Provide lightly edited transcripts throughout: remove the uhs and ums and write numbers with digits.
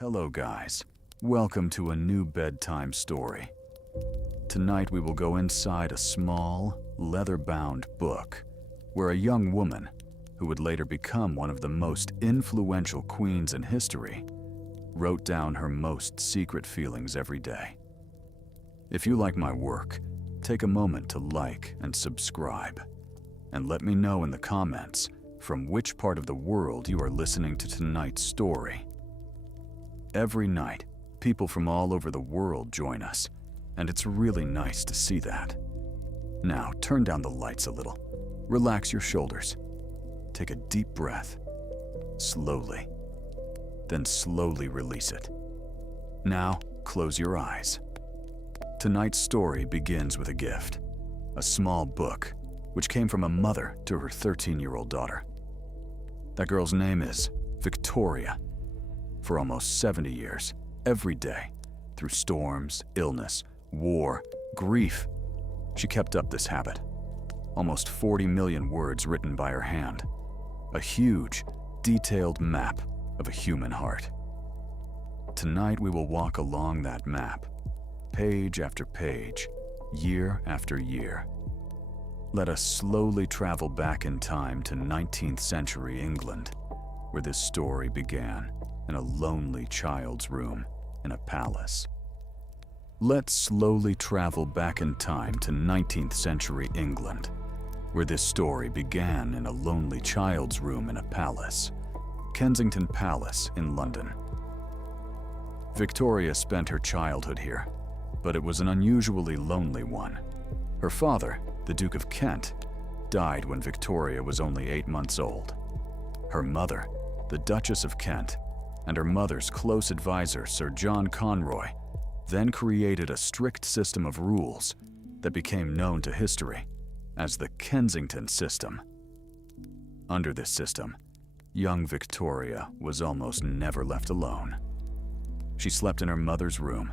Hello guys, welcome to a new bedtime story. Tonight we will go inside a small, leather-bound book where a young woman, who would later become one of the most influential queens in history, wrote down her most secret feelings every day. If you like my work, take a moment to like and subscribe, and let me know in the comments from which part of the world you are listening to tonight's story. Every night, people from all over the world join us, and it's really nice to see that. Now, turn down the lights a little. Relax your shoulders. Take a deep breath. Slowly. Then slowly release it. Now, close your eyes. Tonight's story begins with a gift. A small book, which came from a mother to her 13-year-old daughter. That girl's name is Victoria. For almost 70 years, every day, through storms, illness, war, grief, she kept up this habit. Almost 40 million words written by her hand. A huge, detailed map of a human heart. Tonight we will walk along that map, page after page, year after year. Let us slowly travel back in time to 19th century England, where this story began in a lonely child's room in a palace. Let's slowly travel back in time to 19th century England, where this story began in a lonely child's room in a palace, Kensington Palace in London. Victoria spent her childhood here, but it was an unusually lonely one. Her father, the Duke of Kent, died when Victoria was only 8 months old. Her mother, the Duchess of Kent, and her mother's close advisor, Sir John Conroy, then created a strict system of rules that became known to history as the Kensington system. Under this system, young Victoria was almost never left alone. She slept in her mother's room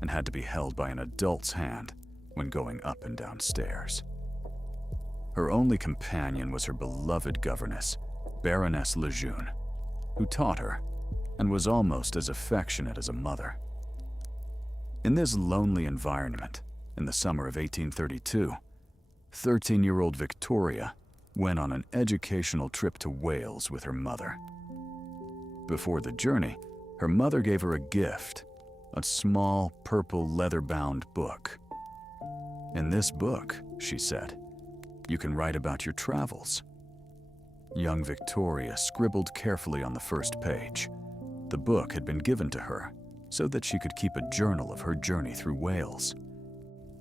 and had to be held by an adult's hand when going up and down stairs. Her only companion was her beloved governess, Baroness Lejeune, who taught her and was almost as affectionate as a mother. In this lonely environment, in the summer of 1832, 13-year-old Victoria went on an educational trip to Wales with her mother. Before the journey, her mother gave her a gift, a small purple leather-bound book. In this book, she said, you can write about your travels. Young Victoria scribbled carefully on the first page. The book had been given to her so that she could keep a journal of her journey through Wales.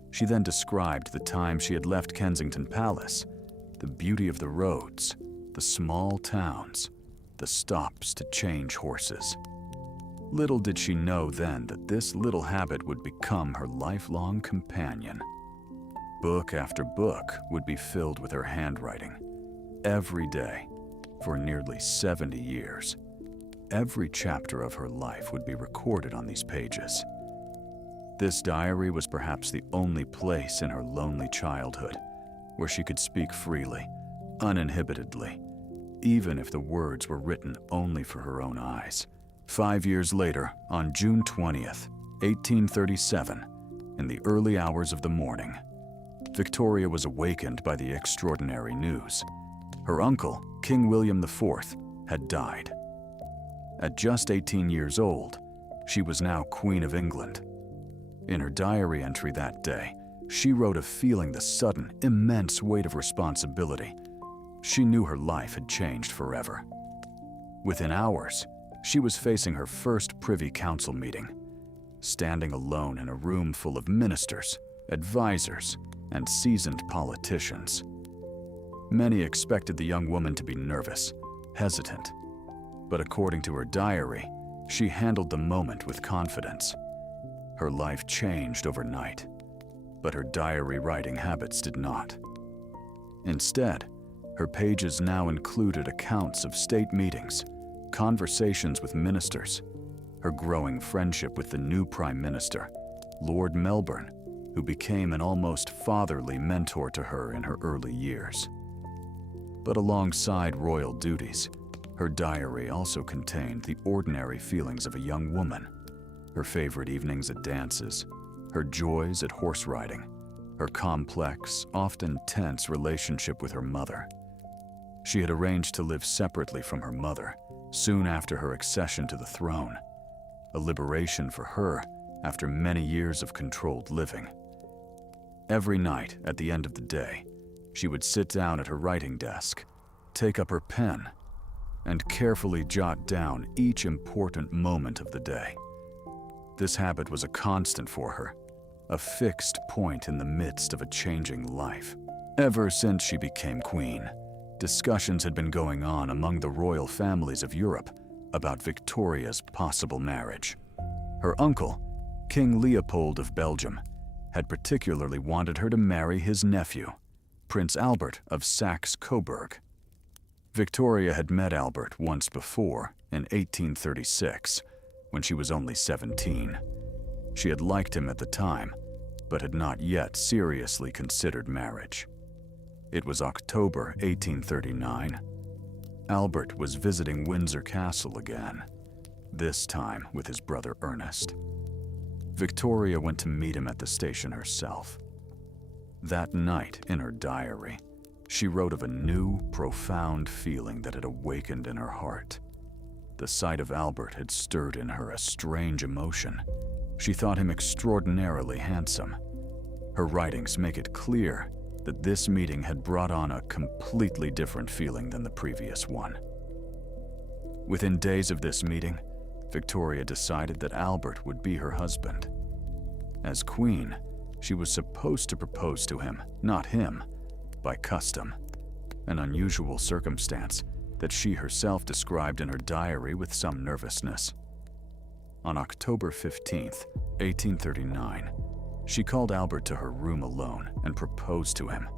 She then described the time she had left Kensington Palace, the beauty of the roads, the small towns, the stops to change horses. Little did she know then that this little habit would become her lifelong companion. Book after book would be filled with her handwriting, every day, for nearly 70 years. Every chapter of her life would be recorded on these pages. This diary was perhaps the only place in her lonely childhood where she could speak freely, uninhibitedly, even if the words were written only for her own eyes. 5 years later, on June 20th, 1837, in the early hours of the morning, Victoria was awakened by the extraordinary news. Her uncle, King William IV, had died. At just 18 years old, she was now Queen of England. In her diary entry that day, she wrote of feeling the sudden, immense weight of responsibility. She knew her life had changed forever. Within hours, she was facing her first Privy Council meeting, standing alone in a room full of ministers, advisors, and seasoned politicians. Many expected the young woman to be nervous, hesitant, but according to her diary, she handled the moment with confidence. Her life changed overnight, but her diary writing habits did not. Instead, her pages now included accounts of state meetings, conversations with ministers, her growing friendship with the new Prime Minister, Lord Melbourne, who became an almost fatherly mentor to her in her early years. But alongside royal duties, Her diary also contained the ordinary feelings of a young woman, her favorite evenings at dances, her joys at horse riding, her complex, often tense relationship with her mother. She had arranged to live separately from her mother soon after her accession to the throne, a liberation for her after many years of controlled living. Every night at the end of the day, she would sit down at her writing desk, take up her pen, and carefully jot down each important moment of the day. This habit was a constant for her, a fixed point in the midst of a changing life. Ever since she became queen, discussions had been going on among the royal families of Europe about Victoria's possible marriage. Her uncle, King Leopold of Belgium, had particularly wanted her to marry his nephew, Prince Albert of Saxe-Coburg. Victoria had met Albert once before, in 1836, when she was only 17. She had liked him at the time, but had not yet seriously considered marriage. It was October 1839. Albert was visiting Windsor Castle again, this time with his brother Ernest. Victoria went to meet him at the station herself. That night, in her diary, she wrote of a new, profound feeling that had awakened in her heart. The sight of Albert had stirred in her a strange emotion. She thought him extraordinarily handsome. Her writings make it clear that this meeting had brought on a completely different feeling than the previous one. Within days of this meeting, Victoria decided that Albert would be her husband. As queen, she was supposed to propose to him, not him, by custom, an unusual circumstance that she herself described in her diary with some nervousness. On October 15th, 1839, she called Albert to her room alone and proposed to him.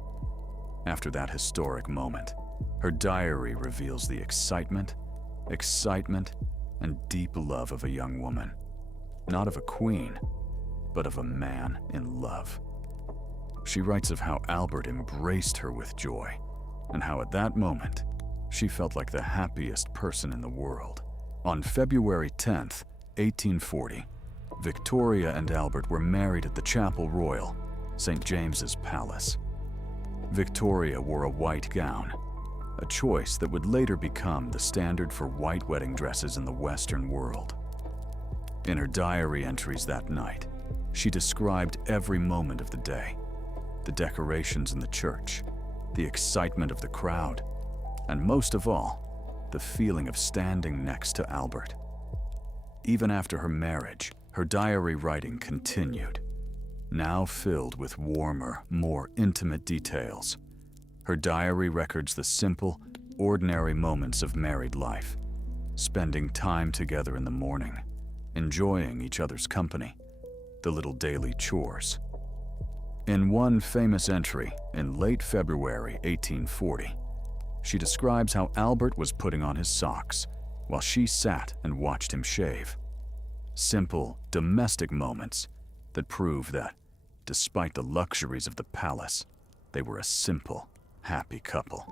After that historic moment, her diary reveals the excitement, and deep love of a young woman, not of a queen, but of a man in love. She writes of how Albert embraced her with joy, and how at that moment, she felt like the happiest person in the world. On February 10th, 1840, Victoria and Albert were married at the Chapel Royal, St. James's Palace. Victoria wore a white gown, a choice that would later become the standard for white wedding dresses in the Western world. In her diary entries that night, she described every moment of the day, the decorations in the church, the excitement of the crowd, and most of all, the feeling of standing next to Albert. Even after her marriage, her diary writing continued, now filled with warmer, more intimate details. Her diary records the simple, ordinary moments of married life, spending time together in the morning, enjoying each other's company, the little daily chores. In one famous entry in late February 1840, she describes how Albert was putting on his socks while she sat and watched him shave. Simple, domestic moments that prove that, despite the luxuries of the palace, they were a simple, happy couple.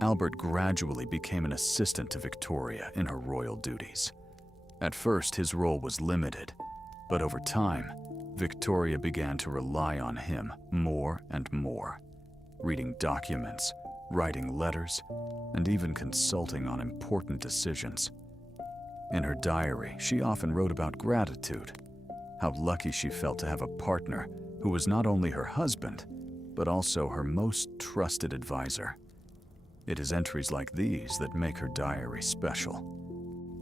Albert gradually became an assistant to Victoria in her royal duties. At first, his role was limited, but over time, Victoria began to rely on him more and more, reading documents, writing letters, and even consulting on important decisions. In her diary, she often wrote about gratitude, how lucky she felt to have a partner who was not only her husband, but also her most trusted advisor. It is entries like these that make her diary special,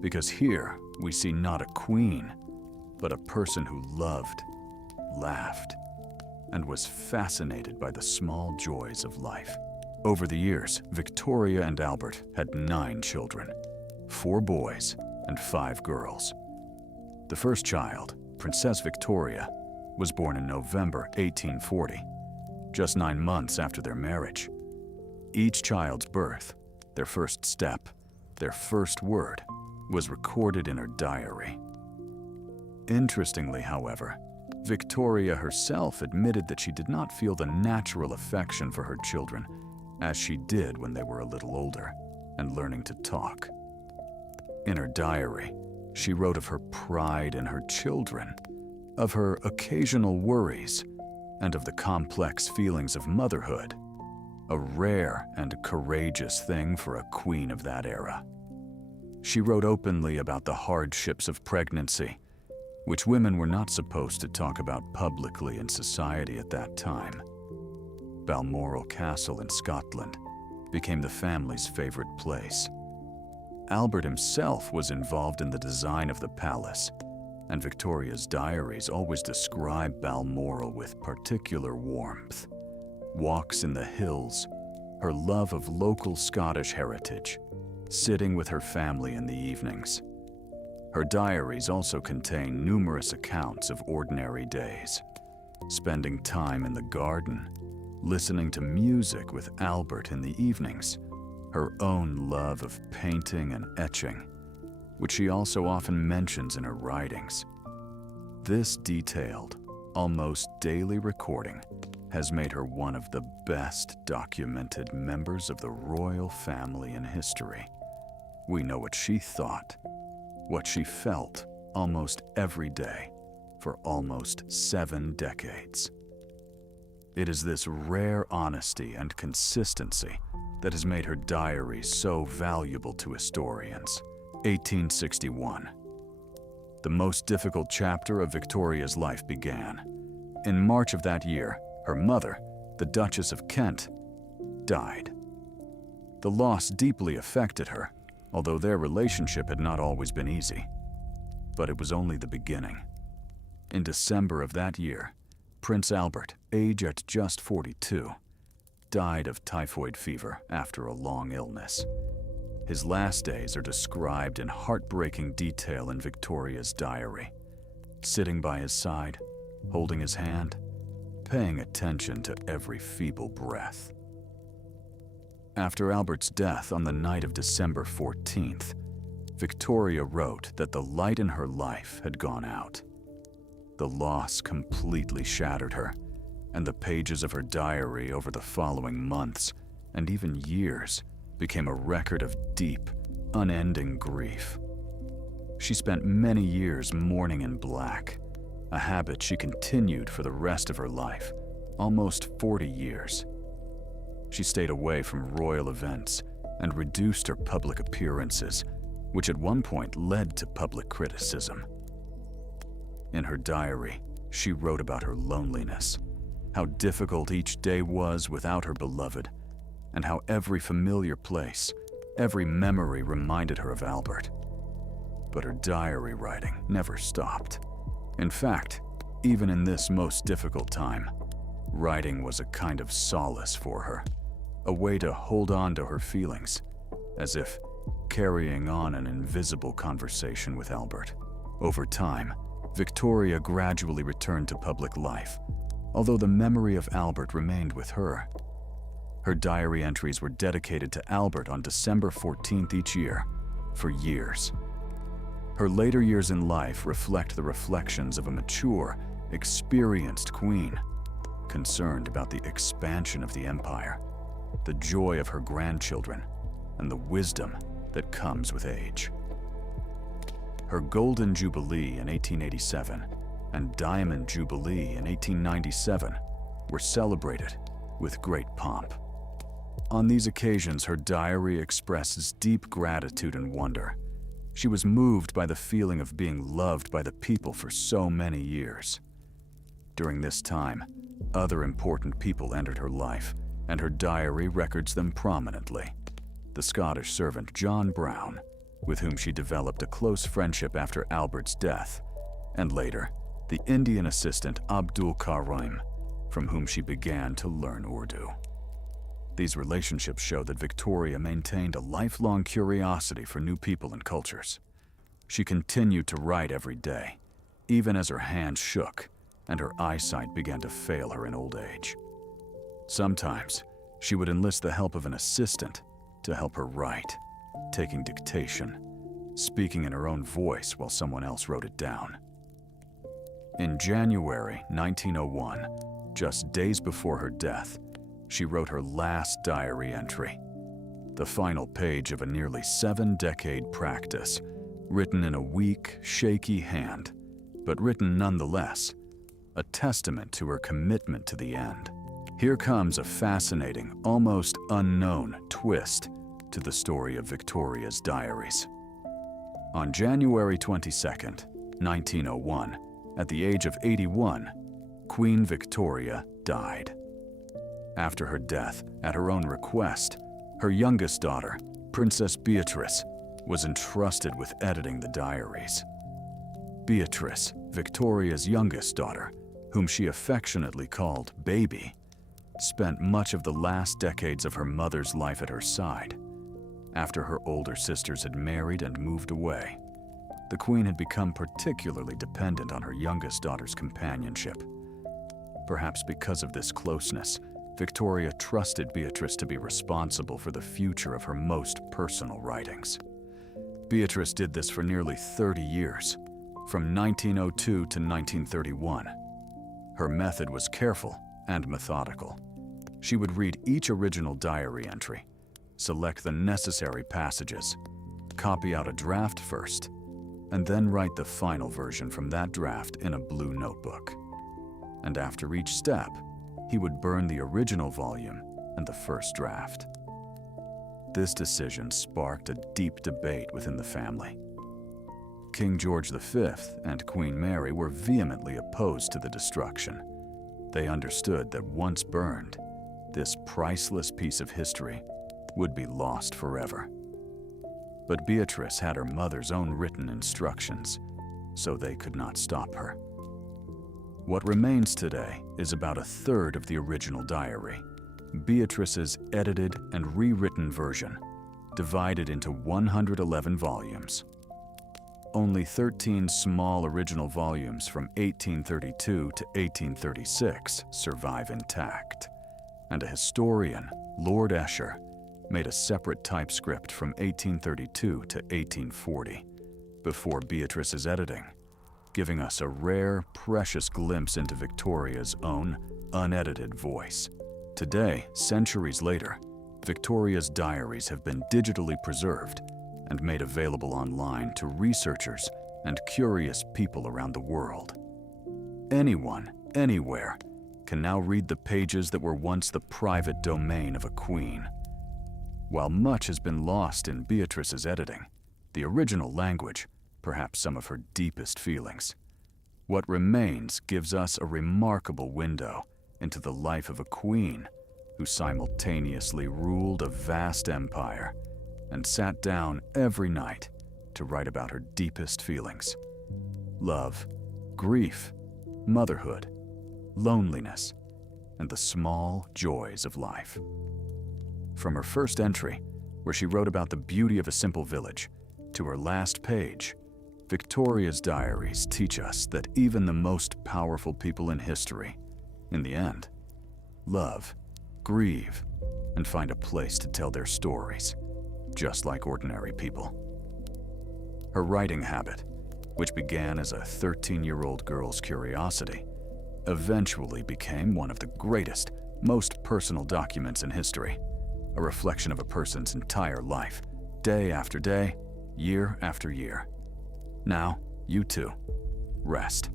because here we see not a queen, but a person who loved, laughed, and was fascinated by the small joys of life. Over the years, Victoria and Albert had 9 children, 4 boys and 5 girls. The first child, Princess Victoria, was born in November 1840, just 9 months after their marriage. Each child's birth, their first step, their first word, was recorded in her diary. Interestingly, however, Victoria herself admitted that she did not feel the natural affection for her children as she did when they were a little older, and learning to talk. In her diary, she wrote of her pride in her children, of her occasional worries, and of the complex feelings of motherhood, a rare and courageous thing for a queen of that era. She wrote openly about the hardships of pregnancy, which women were not supposed to talk about publicly in society at that time. Balmoral Castle in Scotland became the family's favorite place. Albert himself was involved in the design of the palace, and Victoria's diaries always describe Balmoral with particular warmth. Walks in the hills, her love of local Scottish heritage, sitting with her family in the evenings. Her diaries also contain numerous accounts of ordinary days, spending time in the garden, listening to music with Albert in the evenings, her own love of painting and etching, which she also often mentions in her writings. This detailed, almost daily recording has made her one of the best documented members of the royal family in history. We know what she thought, what she felt almost every day for almost 7 decades. It is this rare honesty and consistency that has made her diaries so valuable to historians. 1861. The most difficult chapter of Victoria's life began. In March of that year, her mother, the Duchess of Kent, died. The loss deeply affected her, although their relationship had not always been easy. But it was only the beginning. In December of that year, Prince Albert, aged at just 42, died of typhoid fever after a long illness. His last days are described in heartbreaking detail in Victoria's diary, sitting by his side, holding his hand, paying attention to every feeble breath. After Albert's death on the night of December 14th, Victoria wrote that the light in her life had gone out. The loss completely shattered her, and the pages of her diary over the following months, and even years, became a record of deep, unending grief. She spent many years mourning in black, a habit she continued for the rest of her life, almost 40 years. She stayed away from royal events and reduced her public appearances, which at one point led to public criticism. In her diary, she wrote about her loneliness, how difficult each day was without her beloved, and how every familiar place, every memory reminded her of Albert. But her diary writing never stopped. In fact, even in this most difficult time, writing was a kind of solace for her, a way to hold on to her feelings, as if carrying on an invisible conversation with Albert. Over time, Victoria gradually returned to public life, although the memory of Albert remained with her. Her diary entries were dedicated to Albert on December 14th each year, for years. Her later years in life reflect the reflections of a mature, experienced queen, concerned about the expansion of the empire, the joy of her grandchildren, and the wisdom that comes with age. Her Golden Jubilee in 1887 and Diamond Jubilee in 1897 were celebrated with great pomp. On these occasions, her diary expresses deep gratitude and wonder. She was moved by the feeling of being loved by the people for so many years. During this time, other important people entered her life, and her diary records them prominently. The Scottish servant John Brown, with whom she developed a close friendship after Albert's death, and later, the Indian assistant Abdul Karim, from whom she began to learn Urdu. These relationships show that Victoria maintained a lifelong curiosity for new people and cultures. She continued to write every day, even as her hands shook and her eyesight began to fail her in old age. Sometimes, she would enlist the help of an assistant to help her write, taking dictation, speaking in her own voice while someone else wrote it down. In January 1901, just days before her death, she wrote her last diary entry. the final page of a nearly 7-decade practice, written in a weak, shaky hand, but written nonetheless, a testament to her commitment to the end. Here comes a fascinating, almost unknown twist to the story of Victoria's diaries. On January 22nd, 1901, at the age of 81, Queen Victoria died. After her death, at her own request, her youngest daughter, Princess Beatrice, was entrusted with editing the diaries. Beatrice, Victoria's youngest daughter, whom she affectionately called Baby, spent much of the last decades of her mother's life at her side. After her older sisters had married and moved away, the Queen had become particularly dependent on her youngest daughter's companionship. Perhaps because of this closeness, Victoria trusted Beatrice to be responsible for the future of her most personal writings. Beatrice did this for nearly 30 years, from 1902 to 1931. Her method was careful and methodical. She would read each original diary entry, select the necessary passages, copy out a draft first, and then write the final version from that draft in a blue notebook. And after each step, he would burn the original volume and the first draft. This decision sparked a deep debate within the family. King George V and Queen Mary were vehemently opposed to the destruction. They understood that once burned, this priceless piece of history would be lost forever. But Beatrice had her mother's own written instructions, so they could not stop her. What remains today is about a third of the original diary, Beatrice's edited and rewritten version, divided into 111 volumes. Only 13 small original volumes from 1832 to 1836 survive intact, and a historian, Lord Esher, made a separate typescript from 1832 to 1840, before Beatrice's editing, giving us a rare, precious glimpse into Victoria's own, unedited voice. Today, centuries later, Victoria's diaries have been digitally preserved and made available online to researchers and curious people around the world. Anyone, anywhere, can now read the pages that were once the private domain of a queen. While much has been lost in Beatrice's editing, the original language, perhaps some of her deepest feelings, what remains gives us a remarkable window into the life of a queen who simultaneously ruled a vast empire and sat down every night to write about her deepest feelings: love, grief, motherhood, loneliness, and the small joys of life. From her first entry, where she wrote about the beauty of a simple village, to her last page, Victoria's diaries teach us that even the most powerful people in history, in the end, love, grieve, and find a place to tell their stories, just like ordinary people. Her writing habit, which began as a 13-year-old girl's curiosity, eventually became one of the greatest, most personal documents in history, a reflection of a person's entire life, day after day, year after year. Now, you too, rest.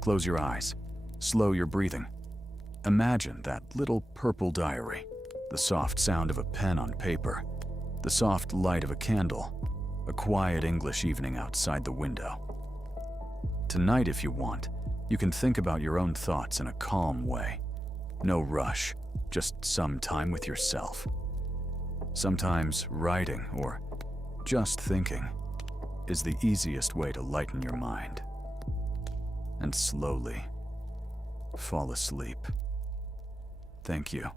Close your eyes, slow your breathing. Imagine that little purple diary, the soft sound of a pen on paper, the soft light of a candle, a quiet English evening outside the window. Tonight, if you want, you can think about your own thoughts in a calm way. No rush, just some time with yourself. Sometimes writing, or just thinking, is the easiest way to lighten your mind. And slowly fall asleep. Thank you.